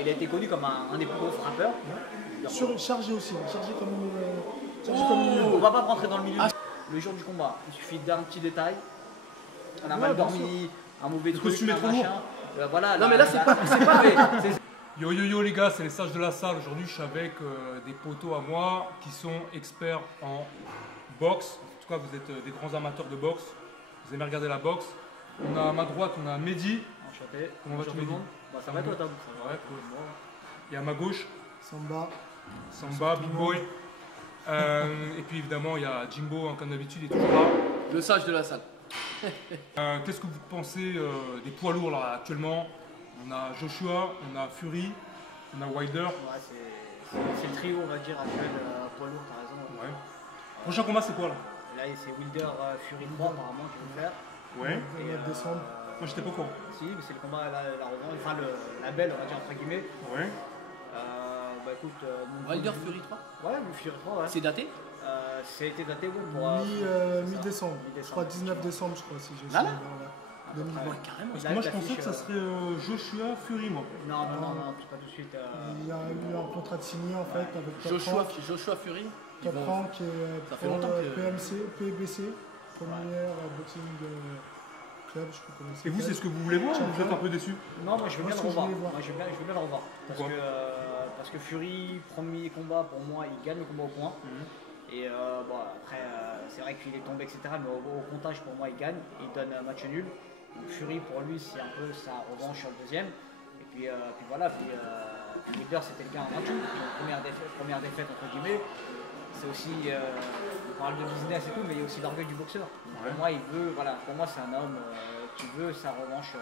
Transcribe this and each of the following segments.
il a été connu comme un des plus gros frappeurs. Chargé aussi, chargé comme on va pas rentrer dans le milieu. Le jour du combat, il suffit d'un petit détail. On a mal dormi, un mauvais truc, un machin. Voilà, non mais là c'est pas vrai. Yo yo yo les gars, c'est les sages de la salle. Aujourd'hui je suis avec des potos à moi qui sont experts en boxe. En tout cas vous êtes des grands amateurs de boxe. Vous aimez regarder la boxe. On a à ma droite, on a Mehdi. Enchanté. Comment vas-tu Mehdi? Ça va toi Tom? Ouais, cool. Et à ma gauche, Samba, Big Boy. Et puis évidemment il y a Jimbo, comme d'habitude, il est toujours là. Le sage de la salle. Qu'est-ce que vous pensez des poids lourds là actuellement? On a Joshua, on a Fury, on a Wilder. Ouais, c'est le trio, on va dire, actuel poids lourd, t'as raison. Ouais. Prochain combat, c'est quoi là? Là, c'est Wilder Fury 3 apparemment qui veut faire. Ouais. Et décembre. Moi, j'étais pas au courant. Si, mais c'est le combat, la revanche, enfin la belle, on va dire, entre guillemets. Ouais. Bah écoute. Wilder Fury 3. Ouais, le Fury 3, ouais. C'est daté? Ça a été daté, ouais, pour. Mi-décembre. Je crois 19 décembre, je crois, si je Là, 2020. Ouais, carrément. Parce que moi, je pensais que ça serait Joshua Fury, moi. Non, pas tout de suite. Il y a eu un contrat de signé en fait avec Joshua Fury. Top Rank qui Ça est fait longtemps que... PBC, première boxing club, je crois comment ça Et vous, c'est ce que vous voulez voir ou vous êtes un peu déçu? Non, moi je veux bien le revoir. Moi je veux bien le revoir. Pourquoi? Parce que Fury, premier combat pour moi, il gagne le combat au point. Et bon, après, c'est vrai qu'il est tombé, etc. Mais au comptage, pour moi, il gagne. Il donne un match nul. Donc Fury, pour lui, c'est un peu sa revanche sur le deuxième. Et puis voilà. Puis Wilder, c'était le gars invaincu. Première défaite, entre guillemets. C'est aussi, on parle de business et tout, mais il y a aussi l'orgueil du boxeur. Pour moi, pour moi, c'est un homme qui veut sa revanche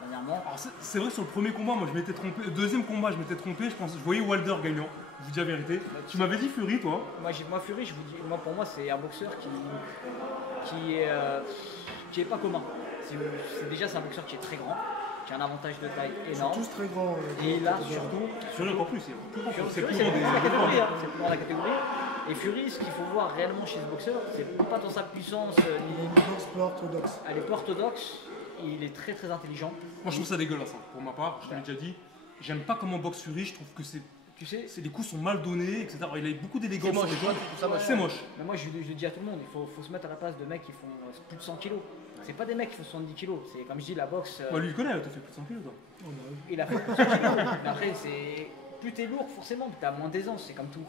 dernièrement. Alors, c'est vrai, sur le premier combat, moi je m'étais trompé. Le deuxième combat, je m'étais trompé. Je voyais Wilder gagnant. Je vous dis la vérité. Tu m'avais dit Fury, toi? Moi Fury, je vous dis, pour moi, c'est un boxeur qui est pas commun. Déjà, c'est un boxeur qui est très grand, qui a un avantage de taille énorme. Ils sont tous très grands. Et là, surtout, Fury encore plus. c'est plus dans la catégorie. Et Fury, ce qu'il faut voir réellement chez ce boxeur, c'est pas dans sa puissance. Il est une boxe peu orthodoxe. Elle est peu orthodoxe. Il est très très intelligent. Moi, je trouve ça dégueulasse. Pour ma part, je l'ai déjà dit. J'aime pas comment boxe Fury. Je trouve que les coups sont mal donnés, etc. Il a beaucoup d'élégance. C'est moche. Mais moi, je le dis à tout le monde. Il faut se mettre à la place de mecs qui font plus de 100 kilos. C'est pas des mecs qui font 70 kilos. C'est comme je dis, la boxe. Lui, il connaît. T'as fait plus de 100 kilos, toi. Il a fait plus de 100 kilos. Mais après, plus t'es lourd, forcément, t'as moins d'aisance. C'est comme nous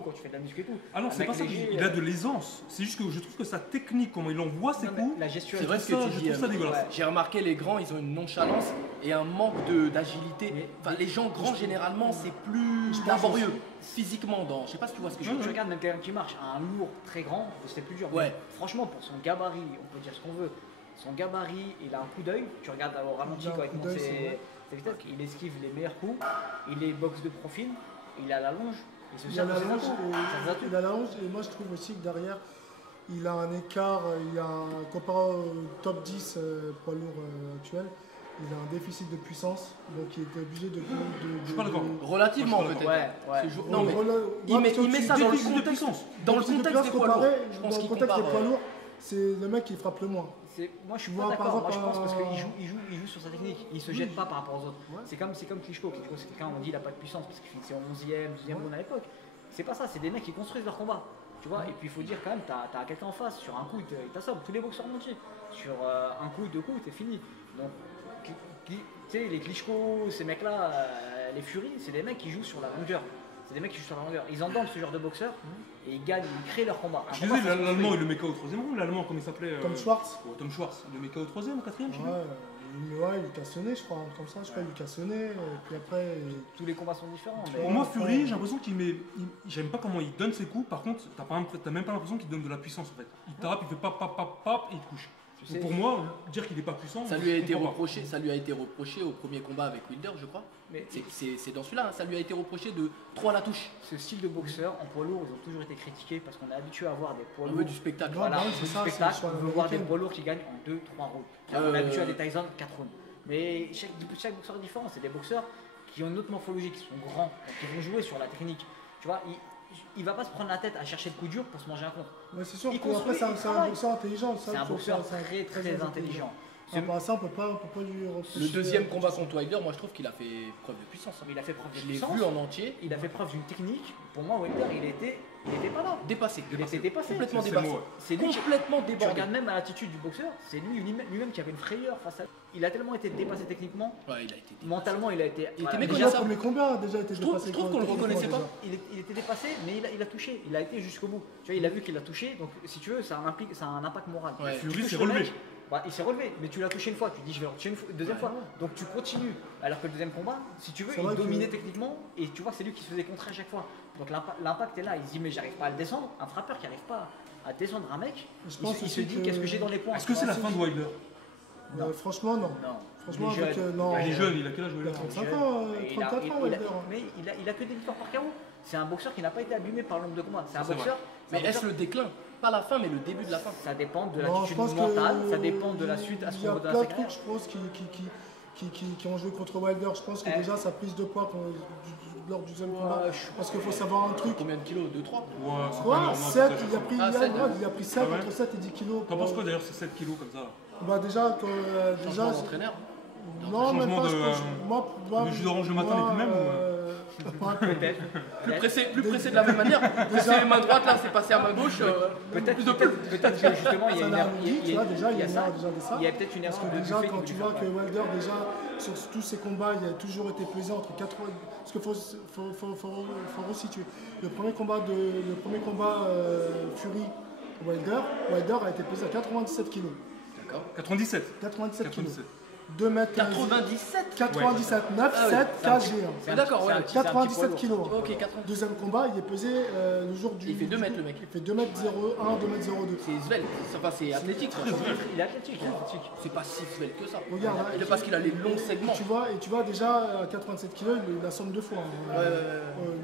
quand tu fais de la muscu et tout. Ah non, c'est pas ça. Il a de l'aisance. C'est juste que je trouve que sa technique, comment il envoie ses coups. La gestion. C'est vrai ce que tu dis. Je trouve ça dégueulasse. J'ai remarqué les grands, ils ont une nonchalance et un manque d'agilité. Enfin, les gens grands généralement, c'est plus laborieux physiquement. Je sais pas si tu vois ce que je veux dire. Tu regardes même quelqu'un qui marche, un lourd très grand, c'est plus dur. Ouais. Franchement, pour son gabarit, on peut dire ce qu'on veut. Son gabarit, il a un coup d'œil. Tu regardes au ralenti quand il monte ses vitesses, il esquive les meilleurs coups. Il est boxe de profil. Il a la longe. Il a la longe et moi je trouve aussi que derrière il a un écart, comparé au top 10 poids lourd actuel, il a un déficit de puissance, donc il était obligé de je suis pas d'accord. Relativement peut-être. Ouais. Non, mais il met ça dans le contexte. Dans le contexte des poids lourds. Je pense qu'il compare. Des poids lourds, c'est le mec qui frappe le moins. Moi je suis pas d'accord, moi je pense parce qu'il joue sur sa technique, il se jette pas par rapport aux autres. Ouais. C'est comme Klitschko, c'est quelqu'un on dit il a pas de puissance parce qu'il finissait en 11e, 12e round à l'époque. C'est pas ça, c'est des mecs qui construisent leur combat. Tu vois, et puis il faut dire quand même, t'as quelqu'un en face, sur un coup il t'assomme, tous les boxeurs entiers. Sur un coup, deux coups, t'es fini. Donc tu sais, les Klitschko, ces mecs là, les Fury, c'est des mecs qui jouent sur la longueur. C'est des mecs qui jouent sur la longueur. Ils entendent ce genre de boxeurs et ils gagnent, ils créent leur combat. Je disais, l'Allemand il le met KO au 3e round, l'Allemand comme il s'appelait Tom Schwartz. Tom Schwartz, il le met KO au 3e ou 4e, je sais pas. Ouais, il a sonné, je crois, comme ça, je crois, il a sonné, et puis après... Tous les combats sont différents. Pour moi, Fury, j'ai l'impression qu'il met... J'aime pas comment il donne ses coups, par contre, t'as même pas l'impression qu'il donne de la puissance, en fait. Il tape, il fait pap, et il te couche. Pour moi, dire qu'il n'est pas puissant, ça lui a été reproché au premier combat avec Wilder, je crois. C'est dans celui-là, ça lui a été reproché de 3 à la touche. Ce style de boxeur en poids lourd, ils ont toujours été critiqués parce qu'on est habitué à voir des poids lourds. On veut du spectacle. Voilà, on veut voir des poids lourds qui gagnent en 2-3 rounds. On est habitué à des Tyson 4 rounds. Mais chaque boxeur est différent. C'est des boxeurs qui ont une autre morphologie, qui sont grands, donc qui vont jouer sur la technique. Tu vois, il va pas se prendre la tête à chercher le coup dur pour se manger un contre. Ouais, c'est sûr. Après, c'est un boxeur intelligent. C'est un boxeur très intelligent. Par rapport à ça, on peut pas lui reprocher. Le deuxième combat contre Wilder, moi je trouve qu'il a fait preuve de puissance. Il a fait preuve de Je l'ai puissance. vu en entier. Il a fait preuve d'une technique. Pour moi, Wilder, il était pas là. Dépassé. Il était dépassé. Complètement C'est le dépassé. mot, ouais. C'est lui qui- Complètement Tu débordé. regardes même à l'attitude du boxeur, c'est lui-même qui avait une frayeur face à. Il a tellement été dépassé techniquement, Ouais, il a été dépassé. mentalement, il a été. Il était Déjà, méconnaissable. le premier combat a déjà été Je trouve dépassé. qu'on le techniquement, reconnaissait pas. déjà. Il était dépassé, mais il a touché. Il a été jusqu'au bout. Tu vois, il a vu qu'il a touché, donc si tu veux, ça a un impact moral. Ouais. Tu Fury touches s'est le relevé. mec, bah, il s'est relevé, mais tu l'as touché une fois, tu dis je vais le toucher une deuxième fois. Donc tu continues. Alors que le deuxième combat, si tu veux, C'est il vrai que- dominait techniquement et tu vois, c'est lui qui se faisait contrer à chaque fois. Donc l'impact est là. Il se dit mais j'arrive pas à le descendre. Un frappeur qui n'arrive pas à descendre un mec, Je il pense se aussi dit que- qu'est-ce que j'ai dans les points. Est-ce que c'est la fin de Wilder? Non. Franchement, non. Non. Franchement, Il est avec, jeune. non. Il est jeune, il a quel âge Il a Wilder? 35 Jeune. ans, Et il a- 34 ans, il a- Wilder. mais il a que des victoires par KO. C'est un boxeur qui n'a pas été abîmé par le nombre de combats. C'est un C'est boxeur. Mais c'est un est-ce boxeur- le déclin? Pas la fin, mais le début de la fin. Ça dépend de Non, je l'attitude pense que mentale, ça dépend de la suite à ce il y a moment de plein la de trucs, carrière. je pense, qui ont joué contre Wilder. Je pense que Eh. déjà sa prise de poids lors du deuxième combat. Ouais, je- Parce qu'il faut savoir un truc. Combien de kilos? 2-3? Ouais, c'est pas Ouais, normal, 7, ça, il a pris, Ah, 7, il a pris 7, Ah ouais. entre 7 et 10 kilos. T'en penses quoi d'ailleurs, ces 7 kilos comme ça? Bah déjà, Changement d'entraîneur. non, même Changement pas, de- je pense, moi, le jus d'orange le matin n'est plus le même, ouais, Peut-être. Plus pressé de la même manière. C'est main droite, là, c'est passé à main gauche. Peut-être plus de peut-être que justement il y a ça une l'a erreur. dit, tu vois, déjà, il y a une ça. erreur déjà de ça. Il y a peut-être une Parce erreur que de déjà, fait quand qu'il tu lui vois fait que mal. Wilder, déjà, sur tous ses combats, il a toujours été pesé entre 80. Parce qu'il faut resituer. Le premier combat Fury-Wilder a été pesé à 97 kg. D'accord. 97. 97 kg. 97. 2 mètres. 97. 97, 9, Ah ouais, 7, c'est un 4 petit- G1. c'est un D'accord, petit- ouais. c'est un petit poids 97 lourd. kg. Ok, 80. Deuxième combat, il est pesé le jour du. Il fait 2 mètres, le mec. Il fait 2 mètres 01, 2 mètres 02. C'est svelte. Enfin, c'est athlétique. Il est athlétique, il est athlétique. C'est pas si svelte que ça. Regarde, hein, C'est parce qu'il a les longs segments. Tu vois déjà à 87 kg, il assomme 2 fois hein,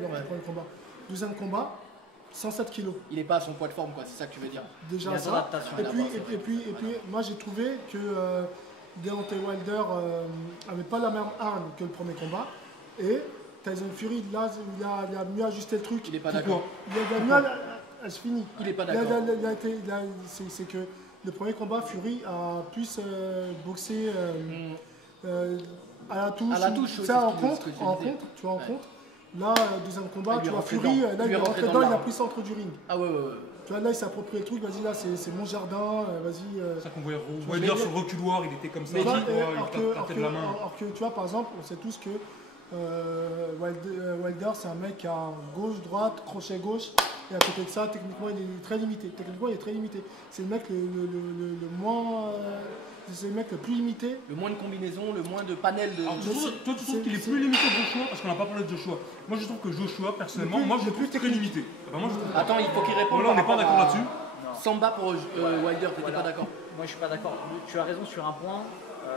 lors du premier combat. Deuxième combat, 107 kg. Il est pas à son poids de forme, quoi. C'est ça que tu veux dire. Déjà Il y a son ça. adaptation, Et il a puis, pas, et puis moi j'ai trouvé que Deontay Wilder avait pas la même arme que le premier combat. Et Tyson Fury, là, il a mieux ajusté le truc. Il est pas Pourquoi? d'accord. Il a mieux. Je finis. Il est pas Il a- d'accord. il a été- il a- c'est que le premier combat, Fury a plus boxé à la touche. À la touche, ça c'est en ce que contre, je en disais. contre, tu vois, en Ouais. contre. Là, deuxième combat, Ah, il tu est vois, rentré Fury, dedans. là, Il il est est rentré rentré dans dedans, il a l'arbre. pris centre du ring. Ah ouais. Tu vois, là, il s'approprie le truc, vas-y, là, c'est mon jardin, vas-y. C'est ça qu'on voyait Wilder sur le reculoir, il était comme ça, Mais tu vois, dis- il tâtait de la main. alors que, tu vois, par exemple, on sait tous que Wilder, c'est un mec qui a gauche, droite, crochet gauche, et à côté de ça, techniquement, il est très limité. Techniquement, il est très limité. C'est le mec le moins. C'est le mec le plus limité. Le moins de combinaisons, le moins de panels de. Alors, toi, tu trouves qu'il est plus limité que Joshua? Parce qu'on n'a pas parlé de Joshua. Moi, je trouve que Joshua, personnellement, Le plus- moi, je le le trouve plus très limité. Ah bah, moi, je trouve pas. Attends, il faut qu'il réponde. Bon, là, on n'est par pas rapport d'accord à- là-dessus. Samba pour Wilder, t'étais Voilà. pas d'accord. Moi je suis pas d'accord. Tu as raison sur un point.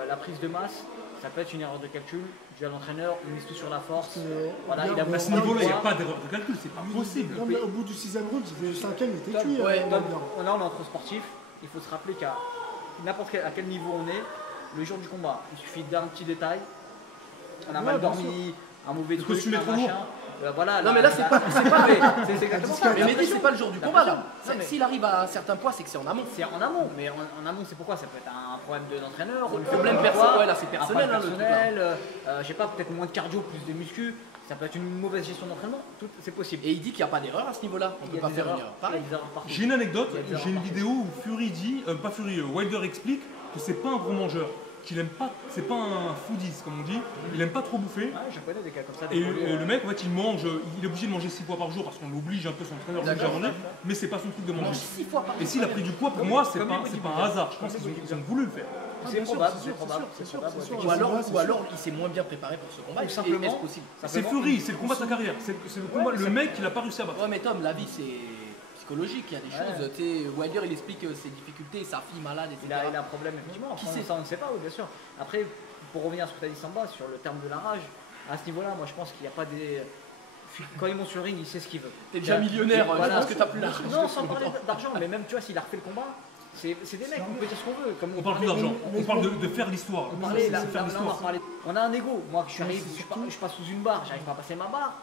La prise de masse, ça peut être une erreur de calcul dû à l'entraîneur. Il mise tout sur la force. Voilà, il a À ce niveau-là, il n'y a pas d'erreur de calcul, c'est pas possible. Non, mais au bout du 6ème round, le 5ème, il était cuit. Ouais, Wilder. Là, on est entre sportifs. Il faut se rappeler qu'à à quel niveau on est, le jour du combat, il suffit d'un petit détail. On a Ouais, mal bien dormi, un mauvais Le truc, costume est un trop machin. lourd. Voilà, Non, là, mais là, c'est pas- c'est exactement ça. Mais Mehdi, c'est pas le jour du La combat là. pression. Non, mais- S'il arrive à un certain poids, c'est que c'est en amont. C'est en amont, mais en amont, c'est pourquoi ça peut être un problème de l'entraîneur, ou problème personnel, ouais, là, c'est personnel, hein, le truc, là. personnel, je sais pas, peut-être moins de cardio, plus de muscu, ça peut être une mauvaise gestion d'entraînement, c'est possible. Et il dit qu'il n'y a pas d'erreur à ce niveau-là. On Il y peut a pas des faire une erreurs, erreur. il y a Pareil. des erreurs partout. J'ai une anecdote, Il y a des j'ai une erreurs vidéo où Fury dit, pas Fury, Wilder explique que c'est pas un gros mangeur, qu'il aime pas, c'est pas un foodies comme on dit, il aime pas trop bouffer. Ouais, je connais des cas comme ça. Et le mec, en fait, il mange, il est obligé de manger 6 fois par jour parce qu'on l'oblige un peu, son entraîneur l'oblige à D'accord. manger, mais c'est pas son truc de On manger. mange 6 fois par Et s'il a pris du poids, pour moi, c'est Comme pas, les c'est pas un bodybuilders. hasard. Je pense qu'ils ont voulu le faire. C'est probable, c'est probable. c'est sûr, probable, c'est sûr. Ou Ouais, alors il s'est moins bien préparé pour ce combat. Ou Et simplement- est-ce possible C'est Fury, c'est le combat de sa carrière. C'est le combat, le mec, il a pas réussi à battre. Ouais, mais Tom, la vie c'est psychologique. Il y a des Ouais. choses. Tu sais, Wilder il explique ses difficultés, sa fille malade, etc. Il a un problème, effectivement. Qui Après, sait ça, on ne sait pas, oui, bien sûr. Après, pour revenir à ce que tu as dit, Samba, sur le terme de la rage, à ce niveau-là, moi je pense qu'il n'y a pas des. Quand il monte sur le ring, il sait ce qu'il veut. T'es déjà millionnaire, je pense que t'as plus l'argent. Non, sans parler d'argent, mais même, tu vois, s'il a refait le combat, c'est des mecs, on peut dire ce qu'on veut. Comme On parle plus parlait- d'argent, on parle de faire l'histoire. On parlait, C'est là, faire là, on a l'histoire. reparlé. On a un ego. Moi, je Mais arrive, c'est je passe sous une barre, j'arrive pas à passer ma barre.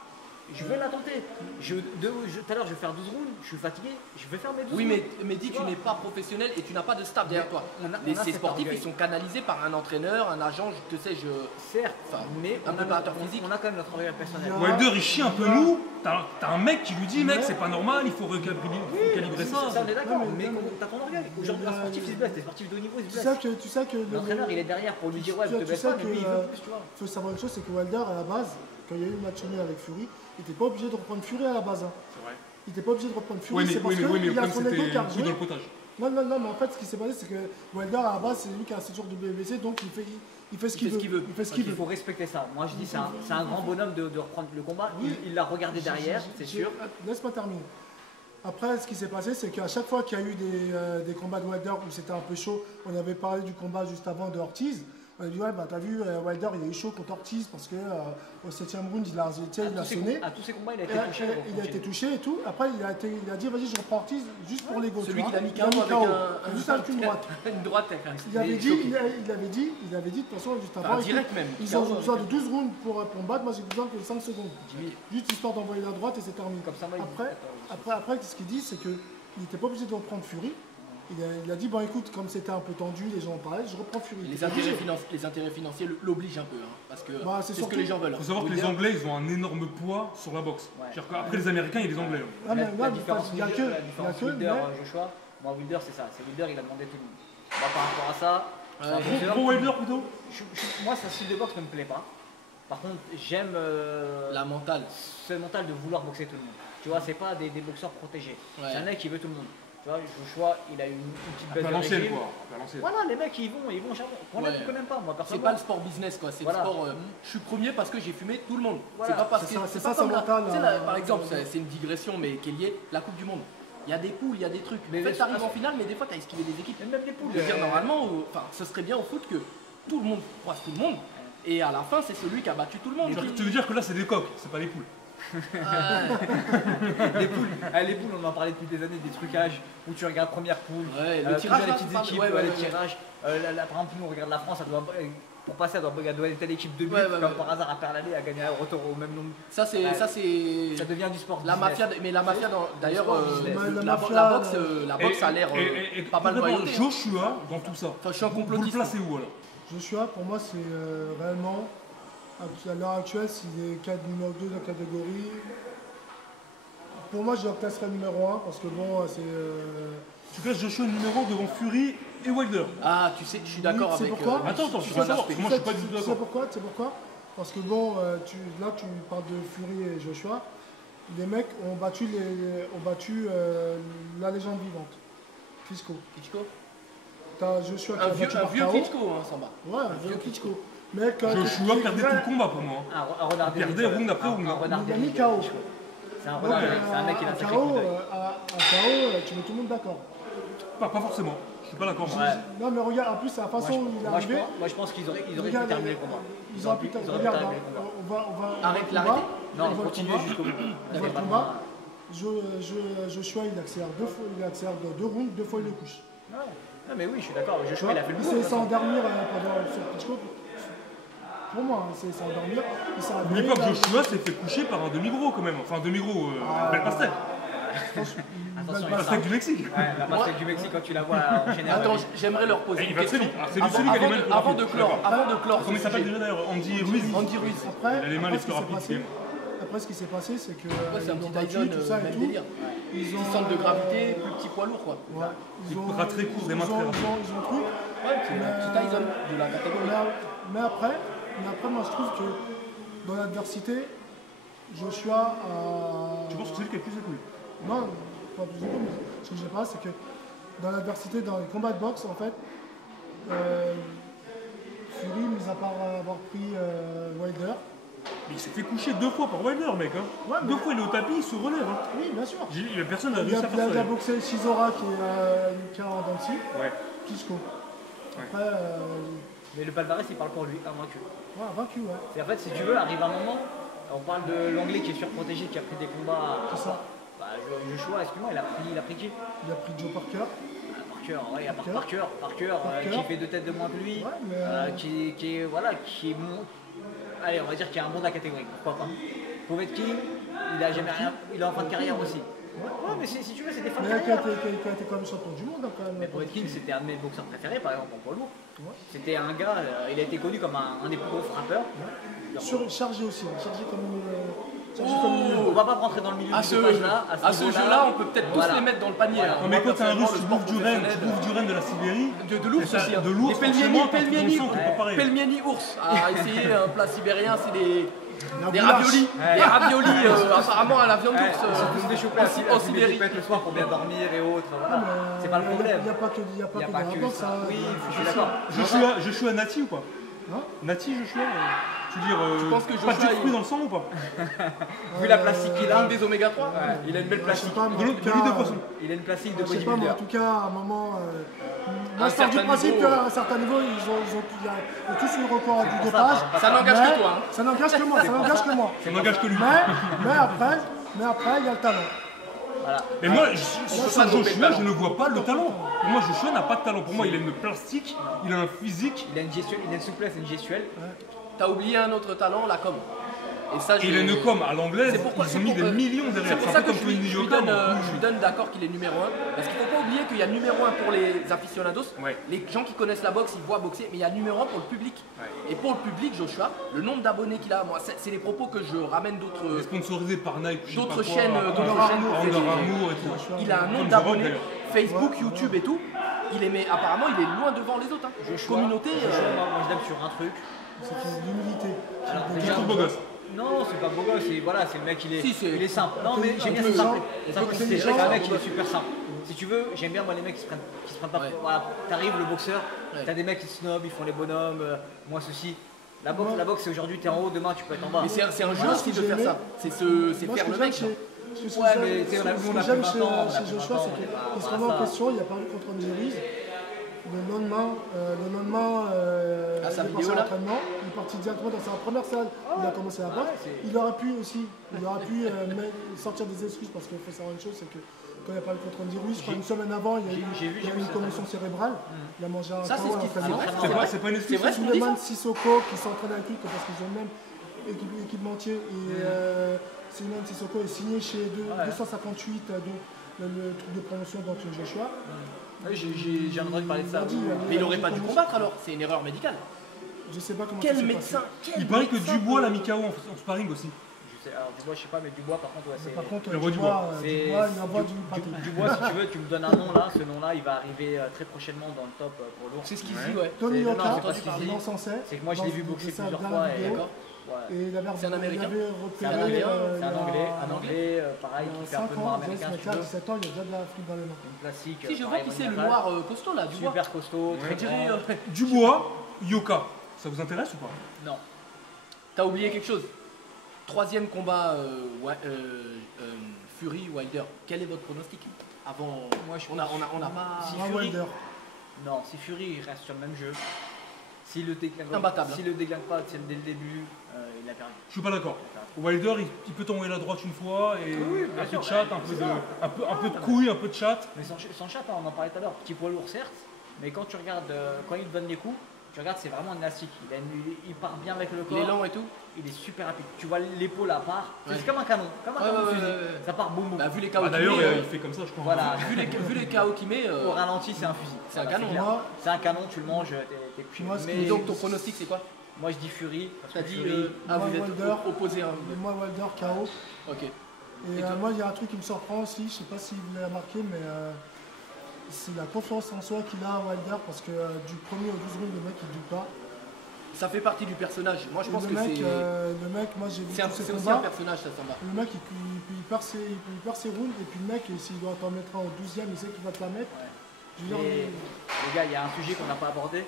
je vais la tenter. Tout à l'heure, je vais faire 12 rounds, je suis fatigué, je vais faire mes 12 Oui, rounds. mais dis, tu n'es pas professionnel et tu n'as pas de staff derrière toi. Ces cet sportifs, orgueil. ils sont canalisés par un entraîneur, un agent, je te sais, Certes, enfin, mais un préparateur physique. on a quand même notre orgueil personnel. Ouais. Wilder il chie un peu mou, t'as un mec qui lui dit mec c'est pas normal, il faut recalibrer Ça, ça. on est d'accord, Non, mais mais- t'as ton orgueil. Aujourd'hui, un sportif, il se blesse, des sportifs de haut niveau, ils se blessent. Tu sais que L'entraîneur, il est derrière pour lui dire ouais, tu je te sais blesse pas, que, mais lui, il veut plus, tu vois. faut savoir une chose, c'est que Wilder à la base, quand il y a eu le match nul avec Fury, il n'était pas obligé de reprendre Fury à la base. Hein. C'est vrai. Il n'était pas obligé de reprendre Fury, Oui c'est parce mais qu'il le y a problème son ego c'était qui a un coup rejoué. dans le potage. Non, mais en fait, ce qui s'est passé, c'est que Wilder à la base, c'est lui qui a un séjour WBC, donc il fait ce qu'il veut. Il fait ce qu'il Il veut. faut respecter ça. Moi, je dis c'est un grand bonhomme de reprendre le combat. Oui. Il l'a regardé derrière, c'est sûr. Laisse-moi terminer. Après, ce qui s'est passé, c'est qu'à chaque fois qu'il y a eu des combats de Wilder où c'était un peu chaud, on avait parlé du combat juste avant de Ortiz. On a dit, ouais, bah t'as vu, Wilder il a eu chaud contre Ortiz parce que au 7ème round, il a sonné. À tous ces combats, il a été Et, touché. il a été touché et tout. Après, il a dit, vas-y, je reprends Ortiz juste pour l'ego. Celui tu qui l'a vois. mis Il a KO avec juste avec une droite. une droite. Il avait dit, de toute façon, juste avant, Enfin, direct même. ils ont besoin de 12 rounds pour me battre, moi j'ai besoin que 5 secondes. Jimmy, Juste histoire d'envoyer la droite et c'est terminé. Comme ça, moi, il dit, Après, ce qu'il dit, c'est qu'il n'était pas obligé de reprendre Fury. Il a dit, bon écoute, comme c'était un peu tendu, les gens en parlaient, je reprends Fury. les intérêts financiers l'obligent un peu, hein, parce que Bah, c'est c'est ce que les gens veulent. Il faut savoir que les Anglais ils ont un énorme poids sur la boxe. Ouais. C'est-à-dire qu'après les Américains il y a les Anglais. Ah, mais La là, différence il n'y a que, Wilder, Joshua, moi Wilder c'est ça, c'est Wilder il a demandé tout le monde. Moi par rapport à ça, c'est un boxeur. Gros Wilder plutôt. Moi ce style de boxe ne me plaît pas. Par contre j'aime La mentale. ce mental de vouloir boxer tout le monde. Tu vois, c'est pas des boxeurs protégés. Ouais. C'est un mec qui veut tout le monde. Tu vois, Joshua il a une petite Un baisse peu à de l'ancienne régime. quoi. Un peu à l'ancienne. Voilà, les mecs ils vont charbon. Qu'on Ouais. aime ou qu'on n'aime pas, moi C'est personnellement. pas le sport business quoi, c'est Voilà. le sport. Je suis premier parce que j'ai fumé tout le monde. Voilà. C'est pas parce C'est que ça, c'est pas ça, comme son la- mental, tu sais, là, hein. par exemple, c'est une digression mais qui est liée la Coupe du Monde. Il y a des poules, il y a des trucs. Mais En fait, les- t'arrives en finale, mais des fois t'as esquivé des équipes. Et même les poules. Je veux dire, normalement, enfin, ce serait bien au foot que tout le monde croise tout le monde. Et à la fin, c'est celui qui a battu tout le monde. Tu veux dire que là c'est des coqs, c'est pas les poules. Les poules, on en parlait depuis des années, des trucages où tu regardes première poule, Ouais, le tirage, les là, petites tu parles- équipes, ouais, ouais, les ouais. tirages. Par exemple, nous on regarde la France, pour passer, elle doit être telle équipe de buts, Ouais, ouais, comme ouais. par hasard à perdre l'aller, à gagner un retour au même nombre. Ça, c'est. Ouais. Ça, c'est. Ça devient du sport. La business. mafia, mais la mafia, d'ailleurs, sport business. La mafia, la boxe a l'air pas mal complètement noyauté. Joshua dans tout ça. Enfin, je suis un Vous le complotiste. placez où alors? Joshua, pour moi, c'est réellement, à l'heure actuelle, s'il est cadre numéro 2 de la catégorie, pour moi, je le classerais numéro 1 parce que bon, c'est. Tu classes Joshua numéro devant Fury et Wilder. Ah, tu sais, je suis d'accord Oui, c'est avec. pourquoi Attends, Tu je sais veux savoir, aspect. parce que moi je suis pas du tout Tu sais d'accord. pourquoi Parce que bon, là, tu parles de Fury et Joshua. Les mecs ont battu la légende vivante, Klitschko. Klitschko. T'as Joshua qui a Un battu vieux par KO. Klitschko, hein, Samba. Ouais, un vieux Klitschko. Mais quand Joshua perdait tout le combat pour moi. Un renard Il perdait d'élite, round après un round. renard Il a mis d'élite, KO. C'est un renard d'élite, c'est un mec qui a un sacré coup d'œil. À KO, tu mets tout le monde d'accord. Pas forcément. Je suis pas d'accord. Ouais. Non, mais regarde, en plus, la façon où il est arrivé. Moi je pense qu'ils auraient pu Regarde, terminer le combat. Ils ont pu Ils auraient pu regarde, terminer le combat. on va Arrête, on va l'arrêter. Non, on va continuez le combat. jusqu'au bout. On Il y va avait le pas de combat. Joshua, il accélère deux fois, de 2 rounds, 2 fois il le couche. Ouais. Non mais oui, je suis d'accord. Joshua il a fait le Il boulot. s'est endormir sur Klitschko. Pour moi, il s'est endormir. Il s'est N'oublie pas que endormi, Joshua s'est fait coucher par un demi-gros quand même. Enfin, un demi-gros, belle pastèque. Attention, il Pastèque du Mexique. Ouais, la pastèque du Mexique quand tu la vois en général. Attends, j'aimerais leur poser Et il une va très question. vite. Ah, c'est celui qui a les mains les plus Avant de rapides. clore, avant de clore. Comment il ce s'appelle sujet. déjà d'ailleurs? Andy Ruiz. Andy Ruiz. Après, Il a les mains les ce plus qui s'est rapides. passé- Après, ce qui s'est passé, c'est que. Ouais, c'est un ils l'ont petit battu, Tyson, tout ça et même tout. délire. Ils ont. Centre de gravité, plus petit poids lourd quoi. Ouais. Des bras très courts, des mains très rapides. Ils ont truc. Ouais, c'est un petit Tyson de la catégorie. Mais après, moi je trouve que dans l'adversité, Joshua a. Tu penses que c'est lui qui a le plus écoulé? Non, pas plus de mais ce que je sais pas, c'est que dans l'adversité, dans les combats de boxe, en fait, Fury, mis à part avoir pris Wilder, Mais il s'est fait coucher 2 fois par Wilder, mec. Hein. Ouais, mais- 2 fois il est au tapis, il se relève. Hein. oui, bien sûr. Personne n'a Il réussi a à faire ça. boxé Shizora qui est Lucas en Dancy, Ouais. Klitschko. Après, Mais le palmarès il parle pour lui, invaincu. ouais, vaincu, ouais. Et en fait, si tu veux, arrive un moment, on parle de l'anglais qui est surprotégé, qui a pris des combats. C'est ça. Bah, Joshua, excuse-moi, il a pris qui? Il a pris Joe Parker. Parker, ouais, à part Parker. Parker, Parker. qui fait 2 têtes de moins que lui, Ouais, mais, qui est allez, on va dire qu'il y a un bon de la catégorie, pourquoi pas. Povetkin, il a jamais rien, il est en fin de carrière aussi. Ouais, mais si tu veux, c'est des fins de Mais qui a carrière. été quand même champion du monde, hein, quand même. Mais Povetkin, c'était un de mes boxeurs préférés, par exemple, en poids lourd. C'était un gars, il a été connu comme un des plus gros frappeurs. Chargé aussi, hein, chargé comme une. On va pas rentrer dans le milieu À du ce dopage-là. à ce jeu-là, on peut peut-être tous les mettre dans le panier. Voilà. hein. Non, mais quand t'es un Moi, russe, tu personnellement, bouffes du le renne, sport tu bouffes du renne de la Sibérie. De l'ours aussi. hein. De l'ours, Et forcément, t'as tout ton sang qui est pas pareil. Pelmieni ours a essayé un plat sibérien, c'est des goulash. raviolis. Ouais. Des raviolis apparemment à la viande Ouais, d'ours ils sont tous des chocolats en Sibérie. le soir pour bien dormir et autres. Voilà. C'est pas le problème. Il n'y a pas que Il y a de pas la que boxe, ça. hein. Oui, je suis d'accord. Joshua Nati ou pas Hein Nati, Joshua tu veux dire, Tu penses que pas de Joshua, jus de fruits dans le sang ou pas Vu la plastique qu'il a, des oméga 3 il a une belle Je sais plastique. pas, mais De en l'eau tout de cas, poisson. Il a une plastique de je sais pas, mais bodybuilder. en tout cas, à un moment, À moi, un je pars du certain principe niveau, qu'à un certain niveau, ils ont tous eu le record du pour ça, dopage. Ça n'engage Mais que toi. hein. Ça n'engage que moi, ça n'engage que moi. Ça n'engage que lui. Mais après, il y a le talent. Voilà. Mais moi, pas doper le Joshua, talent. je ne vois pas le talent. Pour moi, Joshua n'a pas de talent. Pour moi, il a une plastique, il a un physique, Il a une gestuelle, il a une souplesse et une gestuelle. T'as oublié un autre talent, la com. Et ça, et il a une com à l'anglaise. C'est pourquoi- Ils c'est ont mis pour- des millions C'est derrière. pour C'est ça un peu que comme je Tony lui Yoka. donne d'accord qu'il est numéro 1. Parce qu'il ne faut pas oublier qu'il y a numéro 1 pour les aficionados. Ouais. Les gens qui connaissent la boxe, ils voient boxer. Mais il y a numéro 1 pour le public. Et pour le public, Joshua, le nombre d'abonnés qu'il a, moi, c'est les propos que je ramène d'autres Sponsorisé par Nike. je sais d'autres pas quoi, chaînes. Under Armour. Under Armour et tout. Il a un Comme nombre The Rock, d'abonnés, d'ailleurs. Facebook, YouTube et tout. Apparemment, il est loin devant les autres. hein. Communauté. Moi, je l'aime sur un truc. C'est l'humilité. Alors, Je déjà, trouve beau gosse. non, c'est pas beau gosse, voilà, c'est le mec, il est, Si, c'est- il est simple. Non, mais j'aime bien intelligent, cette simplicité. C'est un mec qui est super simple. Si tu veux, j'aime bien moi les mecs qui se prennent pas. Ouais. Voilà, t'arrives le boxeur, Ouais. t'as des mecs qui se snobent, ils font les bonhommes, moi ceci. La boxe, c'est aujourd'hui, t'es en haut, demain tu peux être en bas. Mais c'est un jeu Moi, aussi ce de que faire j'ai ça. C'est Moi, faire ce le que mec. j'aime genre. chez- ce que Ouais, j'aime- mais tu sais, on a ce plus que 20 j'aime ans, on a chez plus Joshua, 20 c'est ans, qu'il se on est remet pas en ça. question, il a perdu contre Andy Ruiz. Le lendemain, Ah, sa il est vidéo, passé à là l'entraînement, il est parti directement dans sa première salle, il a commencé à boxe. c'est- Il aurait pu aussi, sortir des excuses parce qu'il faut savoir une chose, c'est que quand il a parlé contre Andy Ruiz, je crois une semaine avant, il y a eu une commotion cérébrale, il a mangé un Ça, c'est KO ce à qui l'entraînement. c'est C'est pas une excuse. vrai ce qu'on dit. Suleiman Sissoko qui s'entraîne avec lui parce qu'ils ont le même équipementier et Suleiman Sissoko est signé chez 258 donc le truc de promotion d'Anthony Joshua. Oui, j'ai entendu parler de ça. Mais il aurait pas dû combattre alors. C'est une erreur médicale. Je sais pas comment Quel ça s'est médecin passé. Il paraît que Dubois l'a mis KO en sparring aussi. Alors Dubois, je sais pas, mais Dubois par contre, ouais, c'est. Par contre, Le roi Dubois, c'est- Dubois, il envoie du pâté. Dubois, si tu veux, tu me donnes un nom là, ce nom-là, il va arriver très prochainement dans le top pour l'ours. C'est ce qu'il dit, ouais. Tony c'est- non, Yoka, c'est pas ce qu'il dit. il encensait. C'est que moi je l'ai vu boxer ça plusieurs dans fois la et vidéo. D'accord. ouais. Et il avait, C'est un Américain. il avait C'est repéré, un Anglais, il y a un Anglais, pareil, il y a qui fait un 5 peu de ans, noir ce américain, si tu mec-là, veux. 17 ans, il y a déjà de l'Afrique dans les mains. Une classique. Si je vois pareil, qui c'est le monumental. noir costaud là, du Super costaud, On très dirait. grand. Dubois, Yoka. Ça vous intéresse ou pas Non. T'as oublié quelque chose. Troisième combat Fury Wilder. Quel est votre pronostic avant? Moi, je on a pas. Si Ah, Fury- Wilder. Non, si Fury il reste sur le même jeu, s'il le déclinque Imbattable. s'il le déclinque pas dès le début, il a perdu. Je suis pas d'accord. Wilder, il peut t'envoyer la droite une fois et Oui, un bien peu sûr, de chat, ouais, un peu c'est de, ça. un peu de couilles, un peu de chat. Mais sans chat, on en parlait tout à l'heure, petit poids lourd certes, mais quand tu regardes, quand il donne les coups, tu regardes, c'est vraiment un élastique. Il part bien avec le corps. L'élan et tout. Il est super rapide. Tu vois l'épaule à part. Ouais. C'est comme un canon. Comme un Ouais, canon ouais, fusil. ouais, ouais. Ça part boum boum. Bah, vu les KO Ah, qu'il d'ailleurs, met, il fait comme ça, je crois. Voilà. vu les KO qu'il met. Au ralenti, c'est un fusil. C'est un Voilà, canon. clair. Moi, C'est un canon, tu le manges, t'es cuit. Moi, ce qui Mais Et donc ton pronostic c'est quoi? moi je dis Fury. Parce T'as que dit Fury, vous Moi, êtes Wilder. opposé à un. moi, Wilder, KO. Ok. Et toi moi, il y a un truc qui me surprend aussi, je sais pas si vous l'avez remarqué, mais c'est la confiance en soi qu'il a à Wilder parce que du premier au 12 rounds, le mec il doute pas. Ça fait partie du personnage. Moi je Et pense le que mec, c'est. le mec, moi j'ai vu tous ses C'est aussi un combats. personnage ça Samba. Le mec il perd ses rounds et puis le mec, s'il doit t'en mettre un au 12e, il sait qu'il va te la mettre. Ouais. Je veux dire, Mais, les gars, il y a un sujet qu'on n'a pas abordé,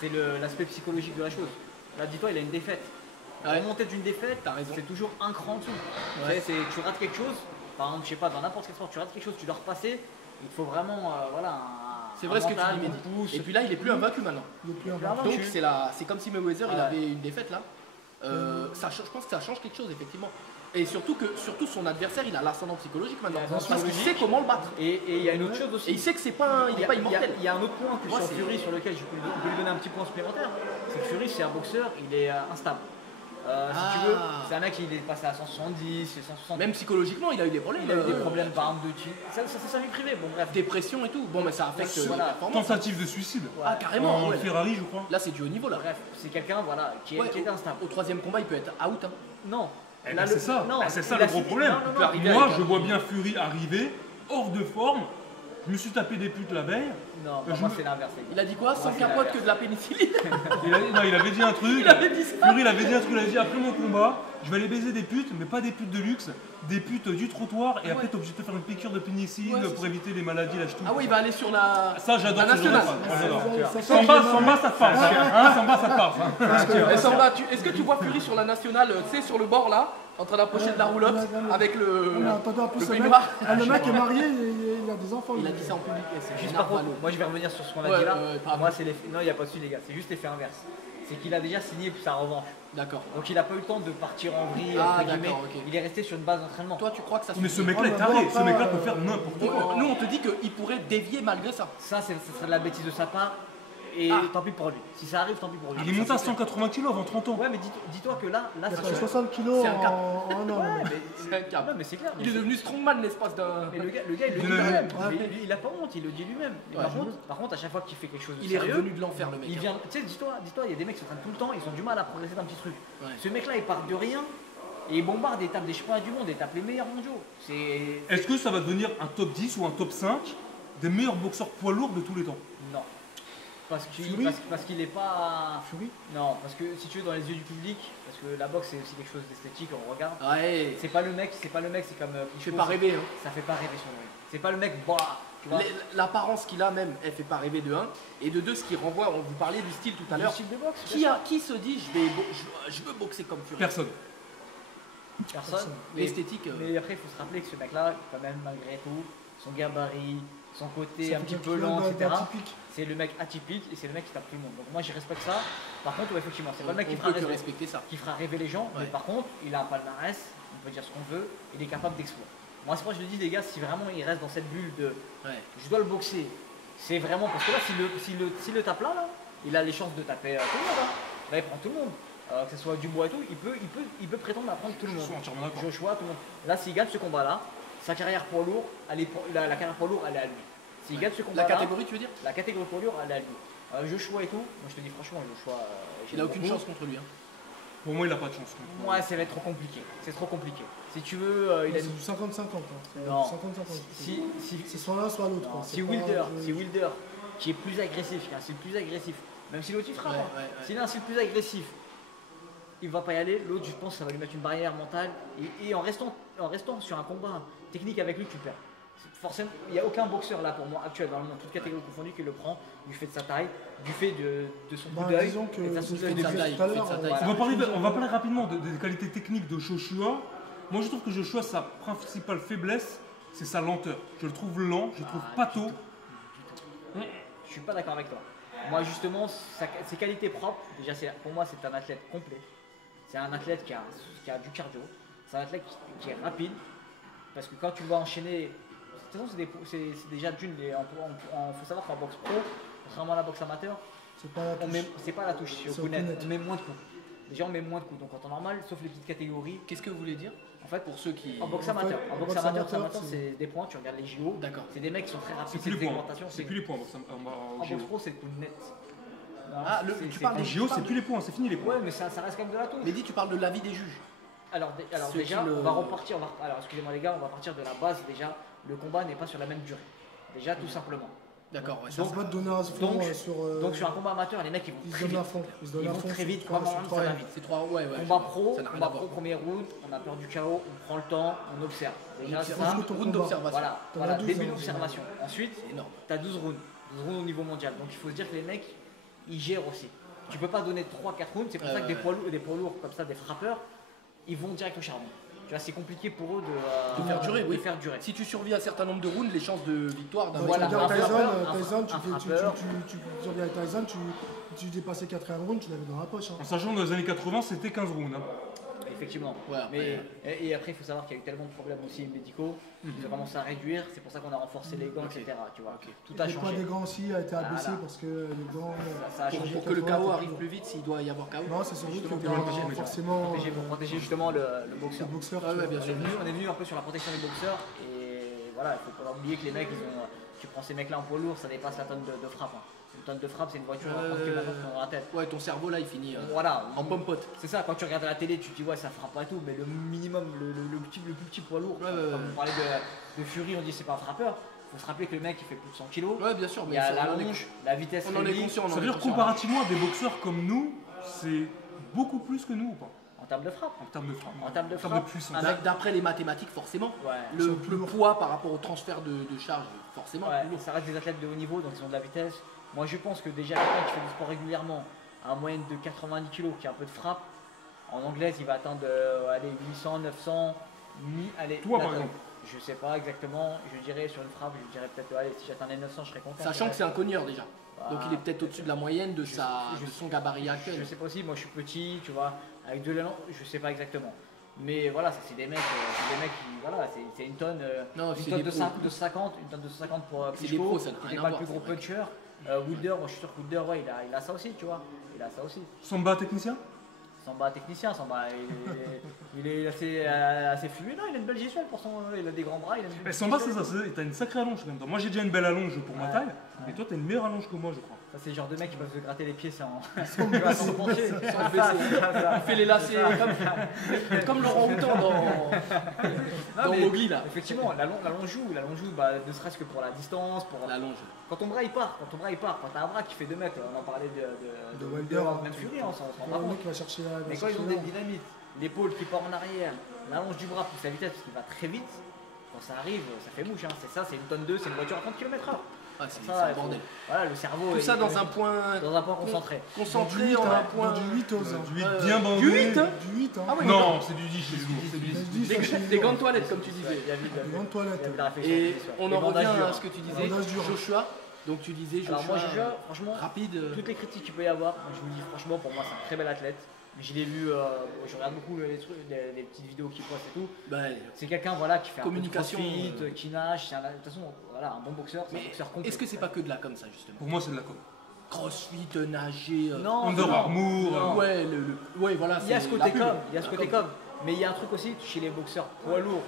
c'est l'aspect psychologique de la chose. Là, dis-toi, il a une défaite. Ouais. Remonter d'une défaite, T'as raison. c'est toujours un cran en dessous. Ouais. Tu rates quelque chose, par exemple, je sais pas, dans n'importe quel sport, tu rates quelque chose, tu dois repasser, il te faut vraiment C'est vrai ce que tu mental, dis, un Mehdi. pouce. Et puis là, il est plus invaincu maintenant. il est plus Clairement. invaincu. Donc c'est comme si Mayweather il Ouais. avait une défaite là. Je pense que ça change quelque chose effectivement. Et surtout son adversaire il a l'ascendant psychologique maintenant. Il a l'ascendant Parce qu'il psychologique. sait comment le battre. Et il y a une autre chose Et aussi. il sait que c'est pas il est pas immortel. Il y a un autre point que Moi, sur c'est- Fury sur lequel je peux lui donner un petit point supplémentaire. C'est que Fury, c'est un boxeur, il est instable. Si tu veux, c'est un mec qui est passé à 170, 160. Même psychologiquement, il a eu des problèmes. Il a eu des problèmes par exemple de tir. Ça c'est sa vie privée. Bon bref. Dépression et tout. Bon, mais ça affecte. Voilà. Tentative de suicide. Ah, carrément. En ouais. Ferrari, je crois. Là, c'est du haut niveau là. Bref, c'est quelqu'un voilà qui est instable. Au troisième combat, il peut être out. Hein. Non. Eh Là, ben, c'est ça, non, c'est ça il le a gros signé- problème. non, non, non, Moi, je vois bien Fury arriver, hors de forme. Je me suis tapé des putes la veille. Non, Je moi me- c'est l'inverse. les gars. Il a dit quoi? Sans c'est capote l'inverse. que de la pénicilline. Il avait dit un truc. Il avait dit ça. Fury, il avait dit un truc. Il avait dit après mon combat, je vais aller baiser des putes, mais pas des putes de luxe, des putes du trottoir. Et après, t'es obligé de te faire une piqûre de pénicilline Ouais, c'est pour éviter les maladies, la ch'touille. Ah ouais, il va aller sur la. Ça, j'adore La ce genre de nationale. phrase. J'adore. Ça, Samba, ça te parle. Hein, Samba, ça te parle. Et Samba, est-ce que tu vois Fury sur la nationale, tu sais, sur le bord là, en train d'approcher de la roulotte avec le. Mais attendez, en plus, le le mec, peignoir. le mec est marié, il a des enfants. Il a dit ça en public. Et c'est Juste par contre, énervant. moi je vais revenir sur ce qu'on a Ouais, dit là. pardon. Moi c'est l'effet. Non, il n'y a pas de suite les gars, c'est juste l'effet inverse. C'est qu'il a déjà signé pour sa revanche. D'accord. Donc il n'a pas eu le temps de partir en vrille, Ah, entre guillemets. d'accord, ok. Il est resté sur une base d'entraînement. Toi, tu crois que ça se Mais ce fait? mec-là est taré. Ce mec-là peut faire n'importe quoi. Nous, on te dit qu'il pourrait dévier malgré ça. Ça, ce serait de la bêtise de sa part. Et Ah. tant pis pour lui. Si ça arrive, tant pis pour lui. Il est monté à 180 kg avant 30 ans. Ouais, mais dis-toi que là Il a ça fait se- 60 kilos C'est un cap. en un an. le mec. C'est un câble. Non, mais c'est clair. Il est devenu strongman l'espace d'un. Mais le gars, il le dit Il a- lui-même. Ouais. Il a pas honte, il le dit lui-même. Et Ouais. par contre, à chaque fois qu'il fait quelque chose de Il est sérieux, revenu de l'enfer, le mec. il vient. Tu sais, dis-toi, il y a des mecs qui s'entraînent tout le temps, ils ont du mal à progresser d'un petit truc. Ouais. Ce mec-là, il part de rien et il bombarde, il tape des championnats du monde, il tape les meilleurs mondiaux. C'est. Est-ce que ça va devenir un top 10 ou un top 5 des meilleurs boxeurs poids lourds de tous les temps? Non. Fury Parce qu'il est pas. Fury. Non, parce que si tu veux, dans les yeux du public, parce que la boxe c'est aussi quelque chose d'esthétique, on regarde. Ouais. C'est pas le mec, c'est comme. Il fait pas rêver. Hein. Ça fait pas rêver sur le ring. C'est pas le mec, bah, tu vois. L'apparence qu'il a même, elle fait pas rêver de 1. Et de 2, ce qui renvoie, on vous parlait du style tout à Le l'heure. style de boxe. Qui se dit je veux boxer comme Fury? Personne. Personne. L'esthétique. Mais après, il faut se rappeler que ce mec-là, quand même, malgré tout, son gabarit, son côté Ça un fait petit quelque peu chose lent, etc. d'atypique. C'est le mec atypique et c'est le mec qui tape tout le monde. Donc moi, j'y respecte ça. Par contre, ouais, effectivement, c'est pas le mec On qui peut que fera, respecter ça. rêver les gens, mais Ouais. par contre, il a un palmarès, on peut dire ce qu'on veut, il est capable d'exploit. Moi, c'est pour ça que je le dis, les gars, si vraiment il reste dans cette bulle de Ouais. je dois le boxer, c'est vraiment parce que là, s'il le tape là, il a les chances de taper tout le monde. Hein. Là, il prend tout le monde. Que ce soit Dubois et tout, il peut prétendre à prendre tout le Je monde. suis entièrement d'accord. Joshua, tout le monde. Là, s'il gagne ce combat-là, sa carrière poids lourd, la carrière poids lourd, elle est à lui. S'il gagne ce La combat-là, catégorie, tu veux dire? la catégorie poids lourd, elle est à lui. Joshua et tout, moi je te dis franchement, Joshua, Il j'aime a aucune beaucoup. chance contre lui. Hein. Pour moi, il a pas de chance. Moi, ça va être trop compliqué. C'est trop compliqué. Si tu veux, il a C'est du 50-50. C'est Non. du 50-50. si, C'est soit l'un, soit l'autre. quoi. si C'est pas- Wilder, qui est plus agressif, qui a un style plus agressif, même si l'autre il frappe, Ouais, hein. ouais, ouais. S'il a un style plus agressif, il va pas y aller. L'autre, je pense, que ça va lui mettre une barrière mentale. Et en restant sur un combat technique avec lui, tu perds. Forcément, il n'y a aucun boxeur là pour moi actuel dans le monde, toute catégorie confondue, qui le prend du fait de sa taille, du fait de son coup Bah, d'œil, disons que et de sa c'est souplesse ce de qu'on taille, vue. disait tout à il fait l'heure, de sa taille. On va parler rapidement des qualités techniques de Joshua. Moi, je trouve que Joshua, sa principale faiblesse, c'est sa lenteur. Je le trouve lent, je le trouve pâteau. Je suis pas d'accord avec toi. Moi, justement, ses qualités propres, déjà, pour moi, c'est un athlète complet. C'est un athlète qui a du cardio. C'est un athlète qui est rapide. Parce que quand tu vas enchaîner. De toute façon, c'est déjà d'une. Il faut savoir qu'en boxe pro, contrairement à la boxe amateur, C'est pas la touche. c'est pas la touche, c'est C'est au au coup net. coup net. On met moins de coups. Déjà, on met moins de coups. Donc en temps normal, sauf les petites catégories. Qu'est-ce que vous voulez dire? En fait, Pour ceux qui. en boxe En fait, amateur, en boxe amateur, c'est des points. Tu regardes les JO. D'accord. C'est des mecs qui sont très C'est rapides. plus C'est les des points. augmentations. C'est plus les points. En En JO. boxe pro, c'est le coup de net. Non, Ah, tu parles En des- JO, c'est plus les points, c'est fini les points. Ouais, mais ça reste quand même de la touche. Mais dis, tu parles de l'avis des juges. Alors Ceux déjà, qui le- on va repartir. Alors excusez-moi les gars, on va partir de la base déjà. Le combat n'est pas sur la même durée. Déjà, tout simplement. D'accord, ouais. Ça va te donner un fond donc- sur. Donc sur un combat amateur, les mecs ils vont Ils se très donnent vite. à fond. Ils se donnent Ils à vont fond. très vite. sur Trois trois- rounds, sur ça va trois vite. C'est 3, ouais, ouais. Combat pro, ça n'a rien combat à pro, voir. premier round, on a peur du chaos, on prend le temps, on observe. Déjà Observe- ça, Parce que ton round combat. d'observation. voilà, T'en as voilà 12 début en d'observation. Ensuite, C'est énorme. tu as 12 rounds. 12 rounds au niveau mondial. Donc il faut se dire que les mecs, ils gèrent aussi. Tu peux pas donner 3-4 rounds, c'est pour ça que des poids lourds comme ça, des frappeurs, ils vont direct au charbon. Tu vois, c'est compliqué pour eux De faire durer, de oui. faire durer. Si tu survis un certain nombre de rounds, les chances de victoire d'un Bah, Voilà, tu un regardes frappeur, Tyson, un frappeur. tu regardes Tyson, tu dépassais 4 rounds, tu l'avais dans la poche. hein. En sachant que dans les années 80, c'était 15 rounds. Hein. effectivement. Ouais, après, Et après, il faut savoir qu'il y a eu tellement de problèmes aussi médicaux, ils ont commencé à réduire, c'est pour ça qu'on a renforcé les gants, etc. Tu vois. Tout a Le poids changé. des gants aussi a été abaissé Voilà. parce que les gants. Ça a changé. pour que le chaos arrive plus vite, s'il doit y avoir chaos. Non, c'est surtout Justement, que pour forcément. Pour protéger justement le boxeur. le boxeur. Ouais, bien sûr. On est venu un peu sur la protection des boxeurs et voilà, il faut pas oublier que les mecs, tu prends ces mecs là en poids lourd, ça dépasse la tonne de frappe. Hein. Une tonne de frappe, c'est une voiture à 30 km dans la tête. Ouais, ton cerveau là il finit Voilà, en pomme-pote. c'est ça, quand tu regardes à la télé, tu te dis ouais, ça frappe pas et tout, mais le minimum, le plus petit poids lourd, Ouais, comme on parlait de Fury, on dit c'est pas un frappeur. Faut se rappeler que le mec il fait plus de 100 kg. Ouais, bien sûr, Il mais y a ça, la on en est- longe, la vitesse. on en est réduite. conscient. Ça veut dire comparativement à des boxeurs comme nous, c'est beaucoup plus que nous ou pas? En termes de frappe. En termes de frappe. En termes de En termes frappe. de puissance. un mec- D'après les mathématiques, forcément. Ouais. Le poids par rapport au transfert de charge, forcément. Ouais, ça reste des athlètes de haut niveau, donc ils ont de la vitesse. Moi je pense que déjà quelqu'un qui fait du sport régulièrement, à une moyenne de 90 kg, qui a un peu de frappe, en anglaise il va atteindre allez, 800, 900, allez, Toi, là, par exemple. Je sais pas exactement, je dirais sur une frappe, je dirais peut-être allez, si j'atteindais 900 je serais content. Sachant que c'est un cogneur déjà. Voilà. Donc il est peut-être au-dessus de la moyenne de son gabarit actuel. Je sais pas aussi, moi je suis petit, tu vois, avec de l'élan, je sais pas exactement. Mais voilà, ça c'est des mecs qui, voilà, c'est une tonne, Non, une c'est tonne des de pros. 50 pour C'est des Klitschko, pros, ça n'a qui rien n'est à pas le voir, plus gros c'est vrai. puncher. Wilder, moi je suis sûr que Wilder, ouais, il a ça aussi, tu vois. Il a ça aussi. Samba technicien? Samba technicien, Samba, il est assez fluide, non, il a une belle gestuelle pour son. Il a des grands bras, il a une Mais belle Samba, c'est gestuelle. ça, t'as une sacrée allonge quand même. Moi j'ai déjà une belle allonge pour ma Ouais. taille, mais toi t'as une meilleure allonge que moi, je crois. Ça, c'est le genre de mecs qui peuvent se gratter les pieds sans se pencher. Sans se baisser. Il fait les lacets comme Laurent Houtan dans mais- Mowgli là. Effectivement, la longe joue, bah, ne serait-ce que pour la distance, pour La longe. quand ton bras il part, quand t'as un bras qui fait 2 mètres, on en parlait de Wilder, même Fury, on s'en rend pas Le compte. mec va chercher la. Mais quand ils ont des dynamites, l'épaule qui part en arrière, la longe du bras plus la vitesse parce qu'il va très vite, quand ça arrive, ça fait mouche. Hein. C'est ça, c'est une tonne 2, c'est une voiture à 30 km/h. Ah, c'est Ça, un il faut- bordel. Voilà, le cerveau. Tout ça est- dans un point concentré. concentré en un point. Du 8 aux ans. Du 8 Ouais, bien bandé. du 8, hein. Du 8, hein. Ah ouais. Non, c'est du 10 chez lourd, c'est du 10. Je dis, ça, chez Des nous. gants de toilette comme tu disais. Il y a vite, Des gants de toilette. il y a de la réflexion, Et c'est sûr. on Les en bandages revient durs. à ce que tu disais, Bandage dur. Joshua. Donc tu disais Alors moi, Joshua Joshua, franchement, rapide. toutes les critiques qu'il peut y avoir, moi, je vous dis franchement, pour moi, c'est un très bel athlète. Je l'ai vu, je regarde beaucoup les petites vidéos qu'il poste et tout. Bah, C'est quelqu'un voilà, qui fait Communication, un peu de crossfit, qui nage. De toute façon, voilà, un bon boxeur, c'est un mais boxeur complet. est-ce que c'est pas que de là comme ça justement? Pour moi, c'est de la com. Crossfit, nager. Non, Under non, Armour, non. Ouais, ouais, voilà. Il y a c'est ce la côté pub. com, il y a ce La côté com. com. Mais il y a un truc aussi chez les boxeurs poids lourds.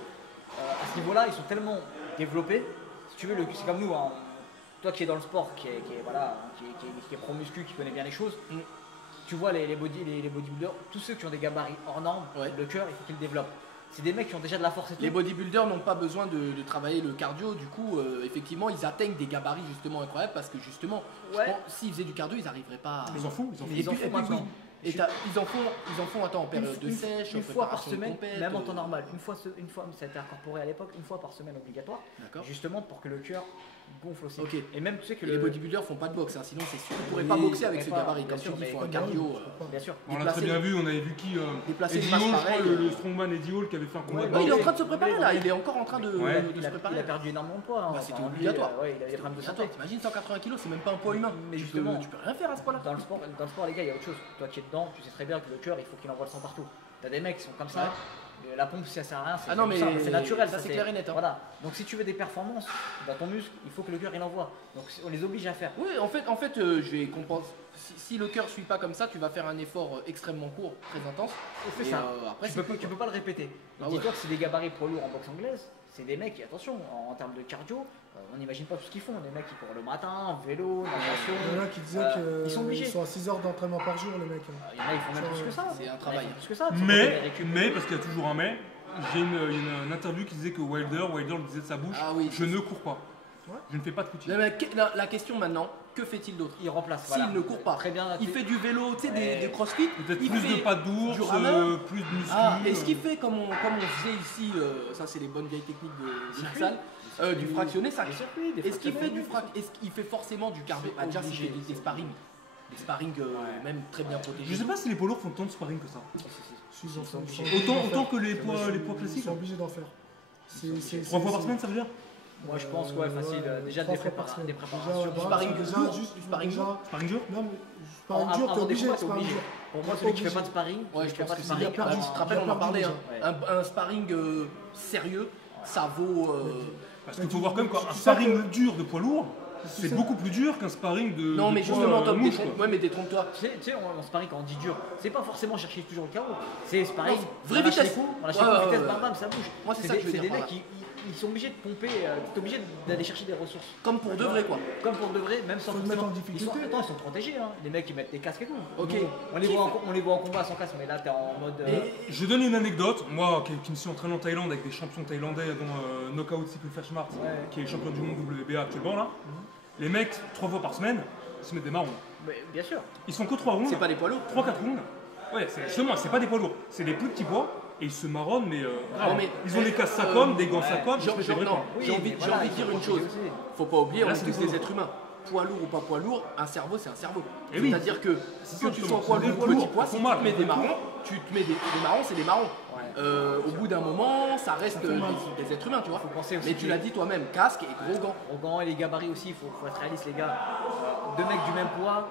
À ce niveau-là, ils sont tellement développés. Si tu veux, c'est comme nous. Hein, toi qui es dans le sport, qui est pro muscu, qui connaît bien les choses, Mm. tu vois les bodybuilders, tous ceux qui ont des gabarits hors normes, Ouais. le cœur, il faut qu'ils le développent. C'est des mecs qui ont déjà de la force et tout. Les bodybuilders n'ont pas besoin de travailler le cardio, du coup, effectivement, ils atteignent des gabarits justement incroyables parce que justement, je Ouais. pense, s'ils faisaient du cardio, ils n'arriveraient pas. Ils en font, ils en font. Ils en Et font puis, maintenant. oui. Et ils en font attends, en période de sèche, une en fois par préparation de semaine, compète, même en temps normal. Une fois, ça a été incorporé à l'époque, une fois par semaine obligatoire, D'accord. justement pour que le cœur gonfle aussi. Ok. Et même tu sais que Les bodybuilders font pas de boxe, hein, sinon c'est sûr. Ils pourraient pas Oui, boxer avec mais ce pas, gabarit. bien Comme sûr, tu dis, il faut mais un Bah cardio. oui, je peux pas. bien sûr. On l'a très bien vu, on avait vu qui Déplacer Eddie une masse Hall, je crois, pareille. le strongman Eddie Hall qui avait fait un combat Ouais, de Ouais, il est en boxe. train de se préparer là, il est encore en train de, Ouais. de se préparer. Il a perdu énormément de poids. Hein. Bah, c'était Enfin, lui, obligatoire. ouais, il avait des problèmes de santé. Attends, t'imagines 180 kg, c'est même pas un poids humain. Mais Tu justement, peux rien faire à ce point-là. Dans le sport, les gars, il y a autre chose. Toi qui es dedans, tu sais très bien que le cœur, il faut qu'il envoie le sang partout. T'as des mecs qui sont comme ça. La pompe, ça sert à rien. Ah non, mais c'est naturel. ça, c'est c'est clair et net, hein. Voilà. Donc si tu veux des performances dans ton muscle, il faut que le cœur il envoie. Donc on les oblige à faire. Oui, en fait, je vais compenser. Si le cœur suit pas comme ça, tu vas faire un effort extrêmement court, très intense. C'est Et, ça. après, Tu c'est peux pas le répéter. Ah Donc, ouais. dis-toi que c'est des gabarits pro lourds en boxe anglaise. C'est des mecs, attention, en termes de cardio, on n'imagine pas tout ce qu'ils font. Des mecs qui courent le matin, vélo, natation. Il y en a qui disaient ils sont obligés. qu'ils sont à 6 heures d'entraînement par jour, les mecs. Il y en a, ils font même plus que ça. C'est un Il y en a, travail. ils font plus que ça. Parce que quand ils récupèrent- Mais, parce qu'il y a toujours un mais, j'ai une interview qui disait que Wilder le disait de sa bouche, Ah oui. je ne cours pas. Ouais. Je ne fais pas de footing. La question maintenant, que fait-il d'autre? il remplace. S'il voilà. ne court pas, Très bien. il fait du vélo, tu sais, Ouais. des crossfit. Peut-être il plus fait de pas d'ours, du ramen. plus de muscu. Ah, est-ce qu'il fait comme on faisait ici, ça c'est les bonnes vieilles techniques de la salle, du fractionné, ça. Des circuits, des Est-ce qu'il fait fractionnés. est-ce qu'il fait forcément du cardio? Ah, déjà, obligé, c'est des sparring. Des sparring même très bien protégés. Je sais pas si les poids lourds font tant de sparring que ça. Si, ils en font- obligés. ils sont obligés d'en Autant faire. que les poids Ils classiques. sont obligés d'en faire. C'est- 3 fois par c'est- semaine, ça veut dire? Moi je pense, ouais, facile. Déjà 3 des, fois par semaine. des préparations. Déjà, sparring déjà, lourd, juste du sparring déjà- lourd. Sparring dur? Non, mais sparring dur, t'es Avant des obligé de combats, t'es sparring obligé. dur. Pour moi, celui qui fait pas de sparring, Ouais, je qui fait pense pas de que sparring, c'est perdu. Tu te rappelles, on en parlait. Hein. Ouais. Un sparring sérieux, ça vaut. Parce qu'il faut voir quand même qu'un tu sais sparring que- dur de poids lourd, c'est sais- beaucoup plus dur qu'un sparring de. Non, de mais poids, justement, Tom, mouche, quoi. ouais, mais détrompe-toi. Tu sais, en sparring, quand on dit dur, c'est pas forcément chercher toujours le KO. C'est sparring, Non, vraie on lâche vitesse. les coups, on lâche Ouais, les coups, ouais, vitesse, ouais. bam bam, ça bouge. Moi, c'est ça que je veux des dire par mecs qui ils sont obligés de pomper, t'es obligé d'aller chercher des ressources. Comme pour de vrai, quoi. Comme pour de vrai, même sans Faut le mettre en forcément- difficulté. Ils sont protégés, hein. Les mecs ils mettent des casques et tout. Ok. Nous, on les voit en combat sans casque, mais là t'es en mode. Je donne une anecdote, moi qui me suis entraîné en Thaïlande avec des champions thaïlandais, dont Knockout Sipul Fashmart, qui est champion du monde WBA actuellement là. Les mecs, 3 fois par semaine, ils se mettent des marrons. Mais bien sûr. Ils font que 3 rounds, C'est pas les poids lourds. 3-4 rounds. Ouais, justement, c'est pas des poids lourds, c'est des plus petits poids et ils se marronnent, mais grave. mais- Ils ont des casques Sacom, des gants Sacom, J'ai ils se mettent des vrais non, points. j'ai envie, mais j'ai voilà, envie de ils dire sont une chose. protégés aussi. Faut pas oublier, on Là, est c'est tous des des poids êtres humains. Poids lourd ou pas poids lourd, un cerveau c'est un cerveau. Eh oui. C'est-à-dire que C'est que ça, tu justement, sois poids c'est des lourd poids ou petit lourds, poids, ils si font tu mal, te mets des ils font marrons, tu te mets des marrons, c'est des marrons. Au bout d'un moment, ça reste des êtres humains, tu vois. Faut penser aussi Mais tu que- l'as dit toi-même, casque et gros gants. Au gants et les gabarits aussi, il faut être réaliste les gars. Deux mecs du même poids,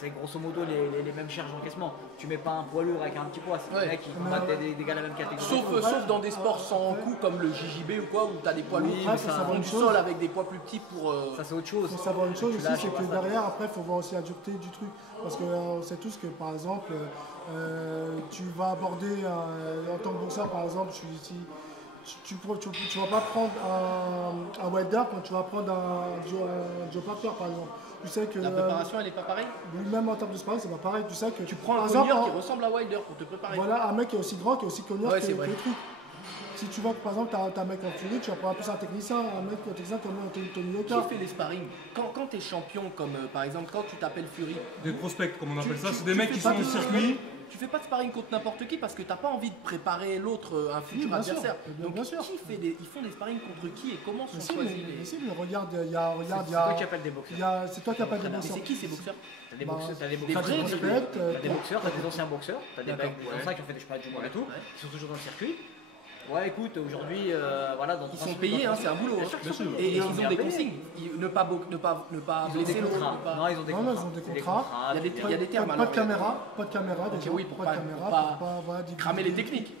c'est grosso modo les mêmes charges d'encaissement. Tu mets pas un poids lourd avec un petit poids, c'est Ouais. des mecs qui combattent des gars de la même catégorie. Sauf dans des sports sans coup comme le JJB ou quoi, où tu as des poids lourds Oui, qui mais ça font va du une chose. sol avec des poids plus petits pour. Ça c'est autre chose. Il faut savoir une chose Tu aussi, lâches c'est pas que ça. derrière, après, il faut voir aussi la dureté du truc. Parce que on sait tous que, par exemple, tu vas aborder, en tant que boxeur, par exemple, tu vas pas prendre un welter quand tu vas prendre un Joe Parker, par exemple. Tu sais que La préparation, elle est pas pareille. lui-même en termes de sparring, c'est pas pareil. Tu sais que Tu prends par un exemple, cogneur qui ressemble à Wilder pour te préparer. voilà, un mec qui est aussi grand, qui est aussi connard Ouais, que c'est vrai. le truc. Si tu vois que par exemple, tu as un mec en furie, tu vas prendre plus un technicien, un mec en technicien comme Tony Qui Yoka. fait des sparring? Quand tu es champion, comme par exemple quand tu t'appelles Fury, Des prospects, comme on appelle ça, tu- c'est des tu mecs fais qui pas sont au de- circuit. tu fais pas de sparring contre n'importe qui parce que t'as pas envie de préparer l'autre, un futur bien sûr, adversaire. bien Donc sûr. ils font des sparring contre qui et comment sont Mais si, choisis mais les... si, mais regarde, il y C'est toi qui appelles des boxeurs. c'est toi qui appelles des Mais boxeurs. c'est qui ces boxeurs? T'as des Bah, boxeurs, t'as des des boxeurs, vrais, qui des sont- prospects, t'as des boxeurs, t'as des anciens boxeurs, t'as des D'accord, mecs ouais. comme ça qui ont fait des championnats du monde et tout, Ouais. qui sont toujours dans le circuit. Ouais, écoute, aujourd'hui, voilà, dans Ils sont payés, hein, c'est un boulot. Bien hein. sûr qu'ils sont payés. Et Ils ils sont ont bien des payés. consignes. Ne pas Ils ont blesser des l'autre. contrats. ne pas- Non, ils ont des Non, contrats. non, ils ont des C'est contrats. Il y a des termes Pas alors. de caméra, pas de caméra, Ok, déjà, oui, pour pas pas- de caméra, pour pas pour pas, voilà, Cramer les divulguer. techniques.